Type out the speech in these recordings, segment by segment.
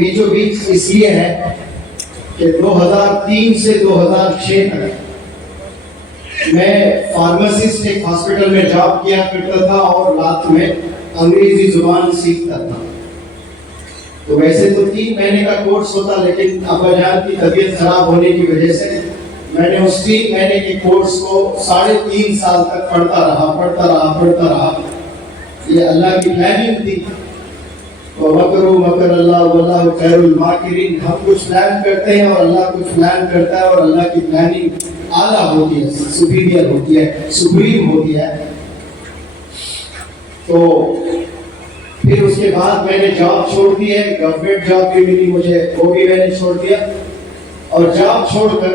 بیچوں بیچ اس لیے ہے کہ 2003 سے 2006 تک میں فارماسسٹ ایک ہاسپٹل میں جاب کیا کرتا تھا اور رات میں انگریزی زبان سیکھتا تھا. تو ویسے تو 3 مہینے کا کورس ہوتا، لیکن ابا جان کی طبیعت خراب ہونے کی وجہ سے میں نے اس 3 مہینے کے کورس کو 3.5 سال تک پڑھتا رہا. یہ اللہ کی پلاننگ تھی. وَمَكَرُوا مَكَرَ اللَّهُ وَاللَّهُ خَيْرُ الْمَاكِرِينَ. ہم کچھ پلان کرتے ہیں اور اللہ کچھ پلان کرتا ہے، اور اللہ کی پلاننگ اعلیٰ ہوتی ہے، سپیریئر ہوتی ہے، سپریم ہوتی ہے. تو پھر اس کے بعد میں نے جاب چھوڑ دی ہے، گورنمنٹ جاب بھی ملی مجھے، وہ بھی میں نے چھوڑ دیا. اور جاب چھوڑ کر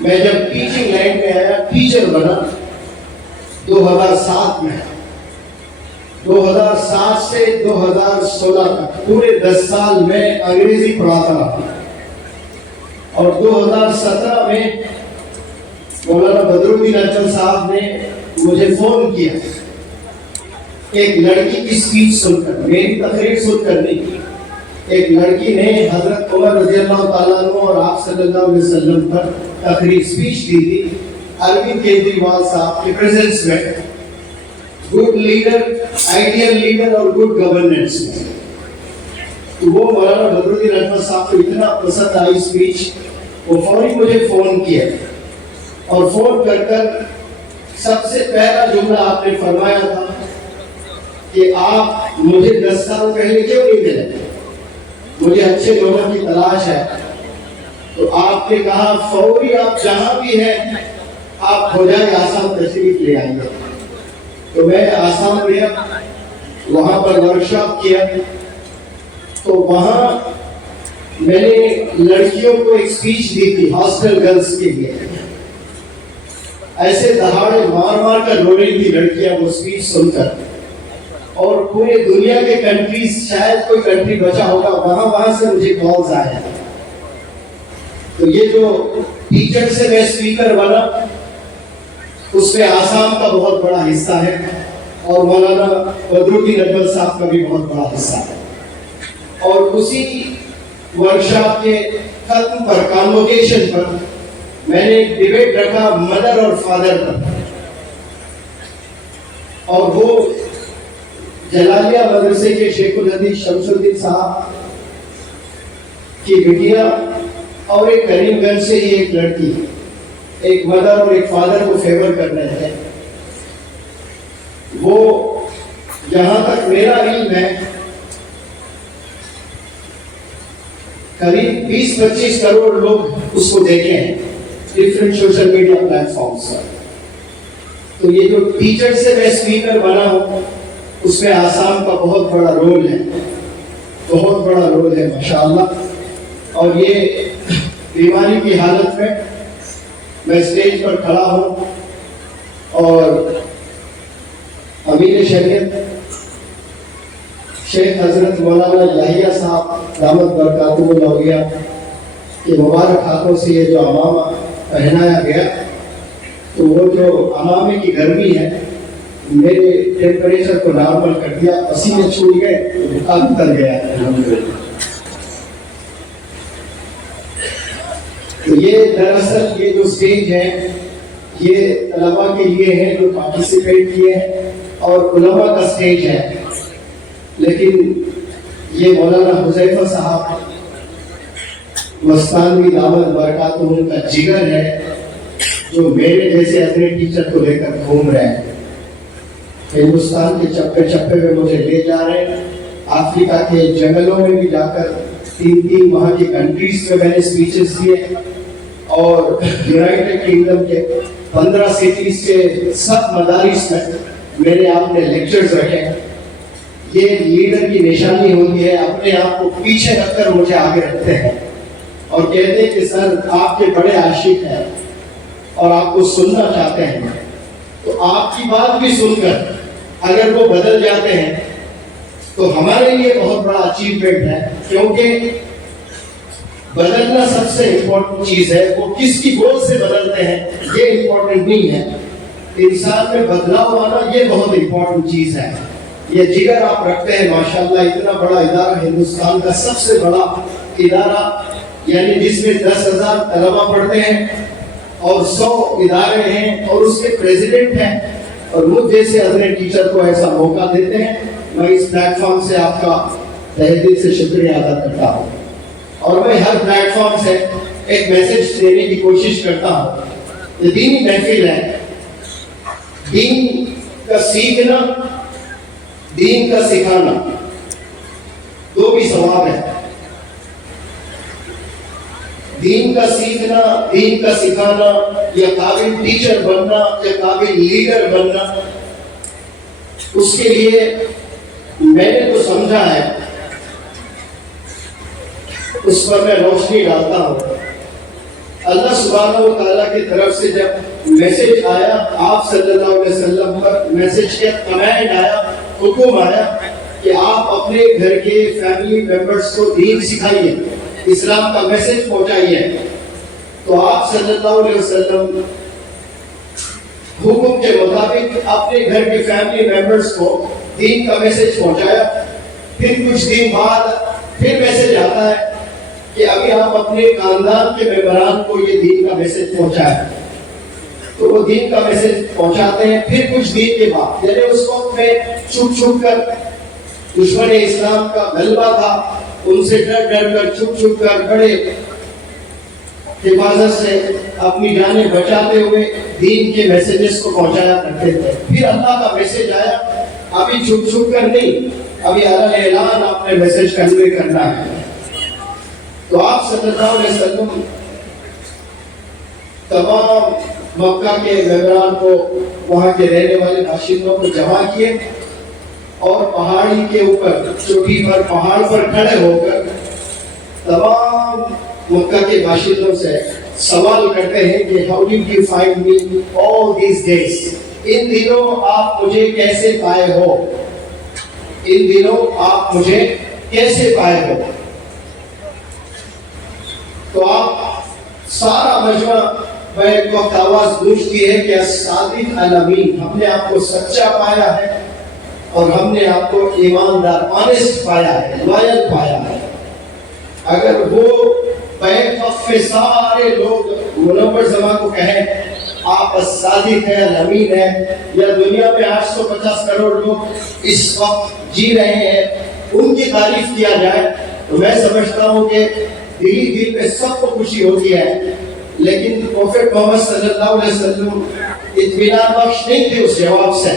میں جب ٹیچنگ لائن میں آیا، ٹیچر بنا 2007 میں. 2007 سے 2016 تک پورے 10 سال میں انگریزی پڑھاتا رہا. اور 2017 میں مولانا بدرالدین اجمل صاحب نے مجھے فون کیا ایک لڑکی کی اسپیچ سن کر، میری تقریر سن کر نہیں. ایک لڑکی نے حضرت عمر رضی اللہ تعالیٰ عنہ اور آپ صلی اللہ علیہ وسلم پر تقریر اسپیچ دی تھی اروند کیجریوال صاحب کے پریزنس میں. گڈ لیڈر، آئیڈیل لیڈر اور گڈ گورننس میں. تو وہ مولانا بدرالدین اجمل صاحب کو اتنا پسند آئی اسپیچ، وہ فوری مجھے فون کیا اور فون کر کر سب سے پہلا جملہ آپ نے فرمایا تھا کہ آپ مجھے 10 سال پہلے کیوں نہیں ملے، مجھے اچھے لوگوں کی تلاش ہے. تو آپ نے کہا فوری آپ جہاں بھی ہیں آپ ہو جائے آسام تشریف لے آئیں گے. تو میں آسام گیا، وہاں پر ورکشاپ کیا. تو وہاں میں نے لڑکیوں کو ایک اسپیچ دی تھی ہاسٹل گرلز کے لیے. ایسے دہاڑے مار کر رو رہی تھی لڑکیاں وہ اسپیچ سن کر. اور پورے دنیا کے کنٹریز، شاید کوئی کنٹری بچا ہوگا، وہاں سے مجھے کالز آئے. تو یہ جو ٹیچر سے میں اسپیکر بنا، اس میں آسام کا بہت بڑا حصہ ہے اور مولانا بدرالدین اجمل صاحب کا بھی بہت بڑا حصہ ہے. اور اسی ورکشاپ کے ختم پر، کانوکیشن پر، میں نے ایک ڈیبیٹ رکھا مدر اور فادر پر. اور وہ جلالیہ مدرسے کے شیخ الحدیث شمس الدین صاحب کی بٹیا اور ایک کریم گنج سے ہی ایک لڑکی، ایک مدر اور ایک فادر کو فیور کر رہے تھے. وہ جہاں تک میرا علم ہے قریب 20-25 کروڑ لوگ اس کو دیکھے ہیں different social media platforms پر. تو یہ جو ٹیچر سے میں اسپیکر بنا ہوں، اس میں آسام کا بہت بڑا رول ہے، بہت بڑا رول ہے ماشاءاللہ. اور یہ بیماری کی حالت میں میں اسٹیج پر کھڑا ہوں اور امیر شریعت شیخ حضرت مولانا یحییٰ صاحب دامت برکاتہ الاولیاء کے مبارک ہاتھوں سے یہ جو عمامہ پہنایا گیا، تو وہ جو عمامے کی گرمی ہے میرے ٹیمپریچر کو نارمل کر دیا، پسینے چھوٹ گئے، بخار اتر گیا الحمدللہ. تو یہ دراصل یہ جو اسٹیج ہے یہ طلباء کے لیے ہے جو پارٹیسپیٹ کیے ہیں، اور علماء کا اسٹیج ہے. لیکن یہ مولانا حذیفہ صاحب مستانوی دامت برکاتہ ان کا جگر ہے، جو میرے جیسے اپنے ٹیچر کو لے کر گھوم رہے ہیں. ہندوستان کے چپے چپے میں مجھے لے جا رہے ہیں. افریقہ کے جنگلوں میں بھی جا کر 3 وہاں کی کنٹریز میں میں نے اسپیچز دیے، اور یونائٹڈ کنگڈم کے 15 سٹیز کے سب مدارس میں میرے آپ نے لیکچرز رکھے. یہ لیڈر کی نشانی ہوتی ہے، اپنے آپ کو پیچھے رکھ کر مجھے آگے رکھتے ہیں اور کہتے ہیں کہ سر آپ کے بڑے عاشق ہیں اور آپ کو سننا چاہتے ہیں. تو آپ کی بات بھی سن کر اگر وہ بدل جاتے ہیں تو ہمارے لیے بہت بڑا اچیومنٹ ہے، کیونکہ بدلنا سب سے امپورٹنٹ چیز ہے. وہ کس کی گول سے بدلتے ہیں یہ امپورٹنٹ نہیں ہے، انسان میں بدلاؤ آنا یہ بہت امپورٹنٹ چیز ہے. یہ جگر آپ رکھتے ہیں ماشاءاللہ. اتنا بڑا ادارہ، ہندوستان کا سب سے بڑا ادارہ، یعنی جس میں 10,000 طلبہ پڑھتے ہیں اور 100 ادارے ہیں اور اس کے پریزیڈنٹ ہیں، اور مجھ جیسے اپنے ٹیچر کو ایسا موقع دیتے ہیں. میں اس پلیٹ فارم سے آپ کا تہہ دل سے شکریہ ادا کرتا ہوں. اور میں ہر پلیٹ فارم سے ایک میسج دینے کی کوشش کرتا ہوں. یہ دینی محفل ہے، دین کا سیکھنا، دین کا سکھانا دو بھی ثواب ہے. دین کا سیکھنا، دین کا سکھانا، یا قابل ٹیچر بننا یا قابل لیڈر بننا، اس کے لیے میں نے تو سمجھا ہے، اس پر میں روشنی ڈالتا ہوں. اللہ سبحانہ و تعالیٰ کی طرف سے جب میسج آیا آپ صلی اللہ علیہ وسلم پر، میسج کے کمانڈ آیا، حکم آیا کہ آپ اپنے گھر کے فیملی ممبرز کو دین سکھائیے، اسلام کا میسج پہنچائیے، تو آپ صلی اللہ علیہ وسلم حکم کے مطابق اپنے گھر کے فیملی ممبرز کو دین کا میسج پہنچایا. پھر کچھ دن بعد پھر میسج آتا ہے کہ ابھی آپ اپنے خاندان کے ممبران کو یہ دین کا میسج پہنچائیں. تو وہ دین کا میسج پہنچاتے ہیں. پھر کچھ دن کے بعد، یعنی اس وقت میں چھپ چھپ کر دشمن اسلام کا غلبہ تھا، ان سے ڈر ڈر کر چھپ چھپ کر بڑے حفاظت سے اپنی جانیں بچاتے ہوئے دین کے میسیجز کو پہنچایا کرتے تھے. پھر اللہ کا میسج آیا، ابھی چھپ چھپ کر نہیں، ابھی اعلان آپ نے میسج کنوے کرنا ہے. تو آپ صلی اللہ علیہ وسلم تمام مکہ کے ممبران کو، وہاں کے رہنے والے باشندوں کو جمع کیے، اور پہاڑی کے اوپر، چوٹی پر، پہاڑ پر کھڑے ہو کر تمام مکہ کے باشندوں سے سوال کرتے ہیں کہ how did you find me all these days؟ ان دنوں آپ مجھے کیسے پائے ہو؟ ان دنوں آپ مجھے کیسے پائے ہو؟ تو آپ سارا مجمع میں ایک وقت آواز گونجتی ہے کہ صادق الامین، ہم نے آپ کو سچا پایا ہے اور ہم نے آپ کو ایماندار، آنیسٹ پایا ہے، لائل پایا ہے. اگر وہ بیک وقت میں سارے لوگ منور زمان کو کہیں آپ صادق ہے، الامین ہے، یا دنیا میں 850 کروڑ لوگ اس وقت جی رہے ہیں، ان کی تعریف کیا جائے، تو میں سمجھتا ہوں کہ دل پہ سب کو خوشی ہوتی ہے. لیکن پروفیٹ محمد صلی اللہ علیہ وسلم اطمینان بخش نہیں تھے اس جواب سے.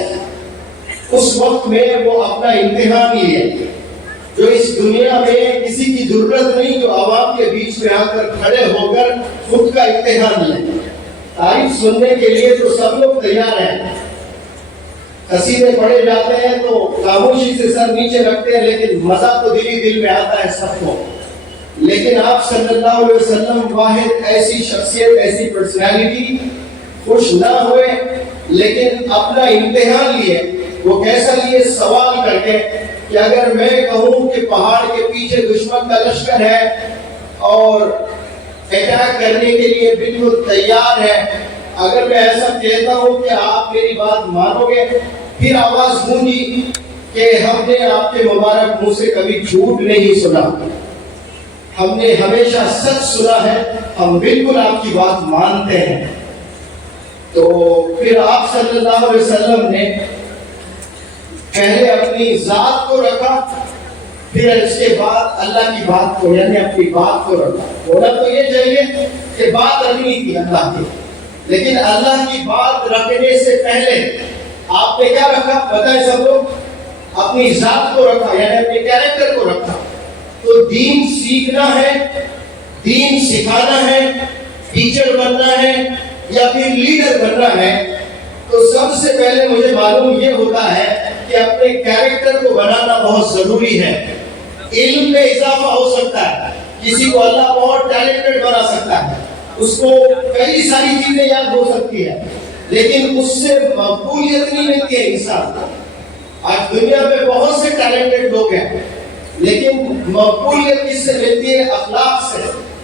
اس وقت میں وہ اپنا امتحان لیے، جو اس دنیا میں کسی کی ضرورت نہیں، جو عوام کے بیچ میں آ کر کھڑے ہو کر خود کا امتحان لیں. تعریف سننے کے لیے تو سب لوگ تیار ہیں، قصیدے پڑھے جاتے ہیں تو خاموشی سے سر نیچے رکھتے ہیں، لیکن مزہ تو دل میں آتا ہے سب کو. لیکن آپ صلی اللہ علیہ وسلم واحد ایسی شخصیت، ایسی پرسنالٹی، خوش نہ ہوئے لیکن اپنا امتحان لیے. وہ کیسا لیے؟ سوال کر کے کہ اگر میں کہوں کہ پہاڑ کے پیچھے دشمن کا لشکر ہے اور اٹیک کرنے کے لیے بالکل تیار ہے، اگر میں ایسا کہتا ہوں کہ آپ میری بات مانو گے؟ پھر آواز گونجی کہ ہم نے آپ کے مبارک منہ سے کبھی جھوٹ نہیں سنا، ہم نے ہمیشہ سچ سنا ہے، ہم بالکل آپ کی بات مانتے ہیں. تو پھر آپ صلی اللہ علیہ وسلم نے پہلے اپنی ذات کو رکھا، پھر اس کے بعد اللہ کی بات کو، یعنی اپنی بات کو رکھا. ہونا تو یہ چاہیے کہ بات رکھنی تھی اللہ کی، لیکن اللہ کی بات رکھنے سے پہلے آپ نے کیا رکھا بتائیں سب لوگ؟ اپنی ذات کو رکھا، یعنی اپنے کیریکٹر کو رکھا. تو دین سیکھنا ہے، دین سکھانا ہے، ٹیچر بننا ہے یا پھر لیڈر بننا ہے، تو سب سے پہلے مجھے معلوم یہ ہوتا ہے کہ اپنے کیریکٹر کو بنانا بہت ضروری ہے. علم میں اضافہ ہو سکتا ہے، کسی کو اللہ بہت ٹیلنٹڈ بنا سکتا ہے، اس کو کئی ساری چیزیں یاد ہو سکتی ہے، لیکن اس سے مقبولیت نہیں ملتی ہے انسان کو. آج دنیا میں بہت سے ٹیلنٹڈ لوگ ہیں، لیکن مقبولیت کس سے ملتی ہے؟ اخلاق سے،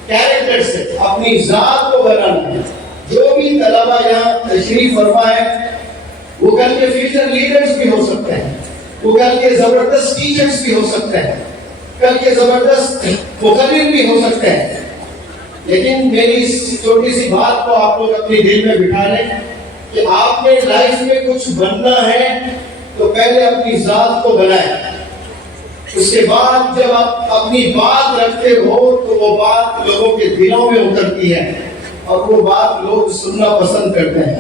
کیریکٹر سے. اپنی ذات کو بنانا ہے. جو بھی طلبہ یہاں تشریف فرما ہے وہ کل کے فیوچر لیڈرز بھی ہو سکتے ہیں، وہ کل کے زبردست ٹیچرز بھی ہو سکتے ہیں، کل کے زبردست مقرر بھی ہو سکتے ہیں، لیکن میری اس چھوٹی سی بات کو آپ لوگ اپنے دل میں بٹھا لیں کہ آپ نے لائف میں کچھ بننا ہے تو پہلے اپنی ذات کو بنائیں، اس کے بعد جب آپ اپنی بات رکھتے ہو تو وہ بات لوگوں کے دلوں میں اترتی ہے اور وہ بات لوگ سننا پسند کرتے ہیں۔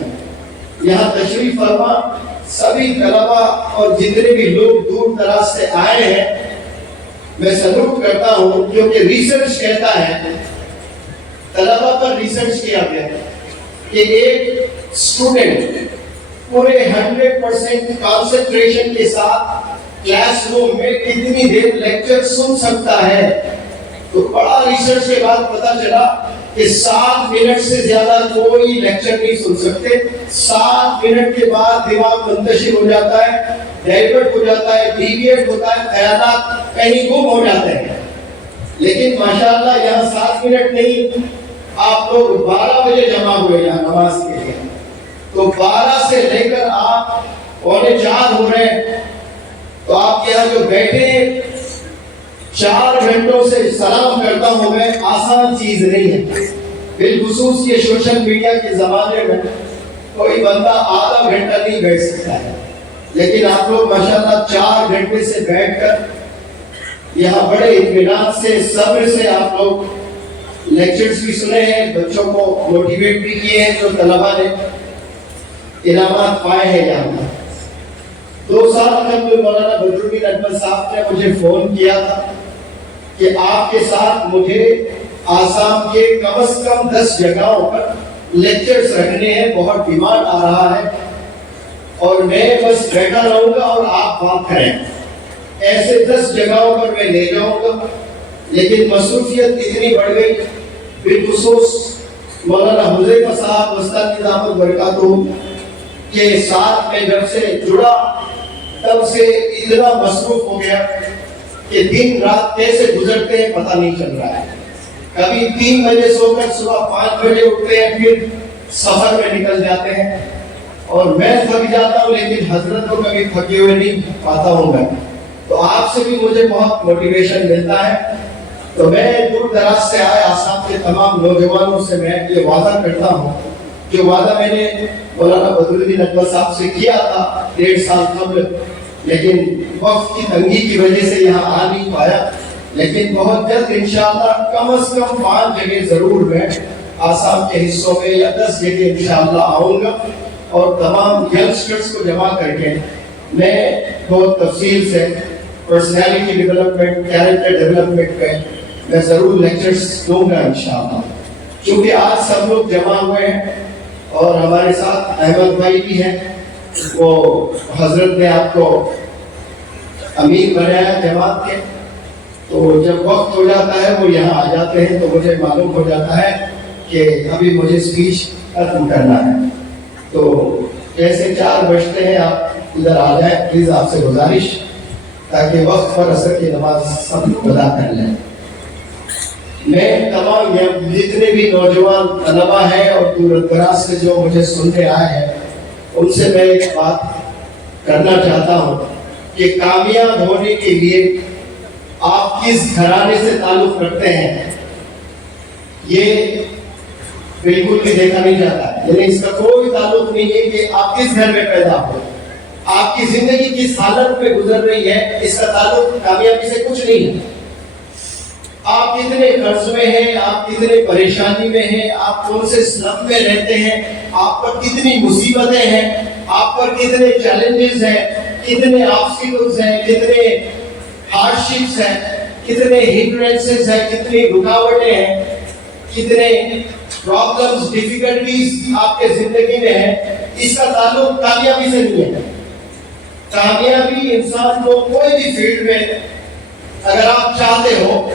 یہاں تشریف فرما سبھی طلبا اور جتنے بھی لوگ دور دراز سے آئے ہیں، میں سلوٹ کرتا ہوں، کیونکہ ریسرچ کہتا ہے، طلبا پر ریسرچ کیا گیا کہ ایک اسٹوڈنٹ پورے 100% کانسنٹریشن کے ساتھ کلاس روم میں کتنی دیر لیکچر سن سکتا ہے۔ تو بڑا ریسرچ کے بعد پتا چلا کہ 7 منٹ سے زیادہ کوئی لیکچر نہیں سن سکتے۔ 7 منٹ کے بعد دماغ منتشر ہو جاتا ہے، ڈائیورٹ ہو جاتا ہے، ڈیویٹ ہوتا ہے، خیالات کہیں گم ہو جاتے ہیں۔ لیکن ماشاءاللہ یہاں 7 منٹ نہیں، آپ لوگ 12 بجے جمع ہوئے یہاں نماز کے لیے، تو 12 سے لے کر آپ 3:45 ہو رہے ہیں، تو آپ یہاں جو بیٹھے 4 گھنٹوں سے سلام کرتا ہوں میں، آسان چیز نہیں ہے۔ بالخصوص یہ سوشل میڈیا کے زمانے میں کوئی بندہ آدھا گھنٹہ نہیں بیٹھ سکتا ہے، لیکن آپ لوگ ماشاءاللہ 4 گھنٹے سے بیٹھ کر یہاں بڑے اطمینان سے، صبر سے آپ لوگ لیکچرز بھی سنے ہیں، بچوں کو موٹیویٹ بھی کیے ہیں، جو طلبا نے انعامات پائے ہیں یہاں۔ 2 سال قبل مولانا بدرالدین اکبر صاحب نے مجھے فون کیا تھا کہ آپ کے ساتھ مجھے آسام کے کم از کم 10 جگہوں پر لیکچرز رکھنے ہیں، بہت ڈیمانڈ آ رہا ہے اور میں بس بیٹھا رہوں گا اور آپ بات کریں۔ ایسے 10 جگہوں پر میں لے جاؤں گا، لیکن مصروفیت اتنی بڑھ گئی، بالخصوص مولانا حذیفہ صاحب وسطی دامت برکاتہ کے ساتھ میں جب سے جڑا تب سے اتنا مصروف ہو گیا کہ دن رات کیسے گزرتے ہیں پتہ نہیں چل رہا ہے۔ کبھی 3 بجے سو کر صبح 5 بجے اٹھتے ہیں، پھر سفر میں نکل جاتے ہیں، اور میں تھک جاتا ہوں لیکن حضرت کو کبھی تھکے ہوئے نہیں پاتا ہوں میں۔ تو آپ سے بھی مجھے بہت موٹیویشن ملتا ہے۔ تو میں دور دراز سے آئے آسام کے تمام نوجوانوں سے میں یہ وعدہ کرتا ہوں، جو وعدہ میں نے مولانا بدرالدین اکبر صاحب سے کیا تھا 1.5 سال قبل، لیکن وقت کی تنگی کی وجہ سے یہاں آ نہیں پایا، لیکن بہت جلد انشاءاللہ کم از کم 5 جگہ ضرور میں آسام کے حصوں میں یا 10 جگہ انشاءاللہ آؤں گا، اور تمام ینگسٹرز کو جمع کر کے میں بہت تفصیل سے پرسنالٹی ڈیولپمنٹ، کیریکٹر ڈیولپمنٹ پہ میں ضرور لیکچرز دوں گا انشاءاللہ۔ کیونکہ آج سب لوگ جمع ہوئے ہیں اور ہمارے ساتھ احمد بھائی بھی ہیں، وہ حضرت نے آپ کو امیر بنایا جماعت کے، تو جب وقت ہو جاتا ہے وہ یہاں آ جاتے ہیں، تو مجھے معلوم ہو جاتا ہے کہ ابھی مجھے اسپیچ ختم کرنا ہے۔ تو جیسے 4 بجتے ہیں آپ ادھر آ جائیں پلیز، آپ سے گزارش، تاکہ وقت پر عصر کی نماز سب لوگ ادا کر لیں۔ میں تمام جتنے بھی نوجوان طلبا ہیں اور دور دراز سے جو مجھے سننے آئے ہیں، ان سے میں ایک بات کرنا چاہتا ہوں کہ کامیاب ہونے کے لیے آپ کس گھرانے سے تعلق رکھتے ہیں یہ بالکل بھی دیکھا نہیں جاتا ہے، یعنی اس کا کوئی تعلق نہیں ہے کہ آپ کس گھر میں پیدا ہو، آپ کی زندگی کس حالت میں گزر رہی ہے، اس کا تعلق کامیابی سے کچھ نہیں ہے۔ آپ کتنے قرض میں ہیں، آپ کتنے پریشانی میں ہیں، آپ کون سے سلم میں رہتے ہیں، آپ پر کتنی مصیبتیں ہیں، آپ پر کتنے چیلنجز ہیں، کتنے آبسٹیکلز ہیں، کتنے ہارڈشپس ہیں، کتنے ہنڈرنسز ہیں، کتنی رکاوٹیں ہیں، کتنے پرابلمز، ڈیفیکلٹیز آپ کے زندگی میں ہیں، اس کا تعلق کامیابی سے نہیں ہے۔ کامیابی انسان کو کوئی بھی فیلڈ میں اگر آپ چاہتے ہو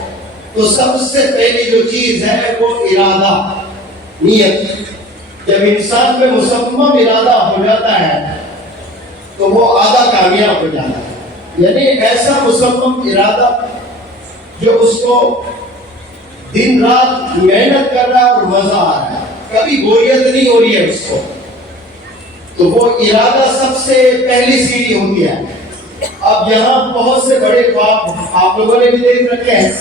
تو سب سے پہلی جو چیز ہے وہ ارادہ، نیت۔ جب انسان میں مصمم ارادہ ہو جاتا ہے تو وہ آدھا کامیاب ہو جاتا ہے، یعنی ایسا مصمم ارادہ جو اس کو دن رات محنت کر رہا ہے اور مزہ آ رہا ہے، کبھی بوریت نہیں ہو رہی ہے اس کو، تو وہ ارادہ سب سے پہلی سیڑھی ہوتی ہے۔ اب یہاں بہت سے بڑے خواب آپ لوگوں نے بھی دیکھ رکھے ہیں.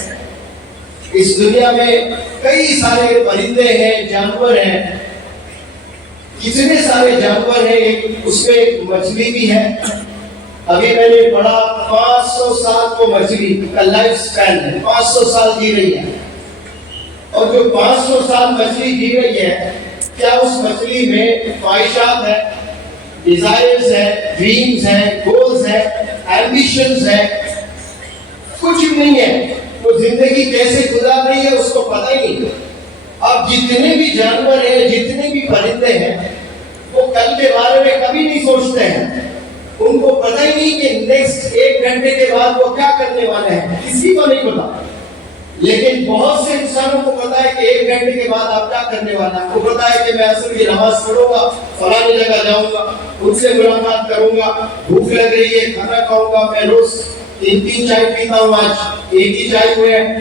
اس دنیا میں کئی سارے پرندے ہیں، جانور ہیں، کتنے سارے جانور ہیں. اس میں ایک مچھلی بھی ہے. ابھی میں نے پڑھا 500 سال کو مچھلی کا لائف سپین ہے، 500 سال جی رہی ہے. اور جو 500 سال مچھلی جی رہی ہے، کیا اس مچھلی میں خواہشات ہیں، ڈیزائرز ہیں، ڈریمز ہیں، گولز ہیں، ایمبیشنز ہیں؟ کچھ بھی نہیں ہے. وہ زندگی کیسے گزار رہی ہے اس کو پتہ ہی نہیں. اب جتنے بھی جانور ہیں، جتنے بھی پرندے ہیں، وہ کل کے بارے میں کبھی نہیں سوچتے ہیں. ان کو پتہ ہی نہیں کہ نیکسٹ 1 گھنٹے کے بعد وہ کیا کرنے والے ہیں، کسی کو نہیں پتا. لیکن بہت سے انسانوں کو پتا ہے کہ 1 گھنٹے کے بعد آپ کیا کرنے والا ہے. وہ پتا ہے کہ میں عصر کی نماز پڑھوں گا، فلانی جگہ جاؤں گا، ان سے ملاقات کروں گا، بھوک لگ رہی ہے، کھانا کھاؤں گا. میں روز 3 چائے پیتا ہوں، آج 1 ہی چائے ہوئے ہے.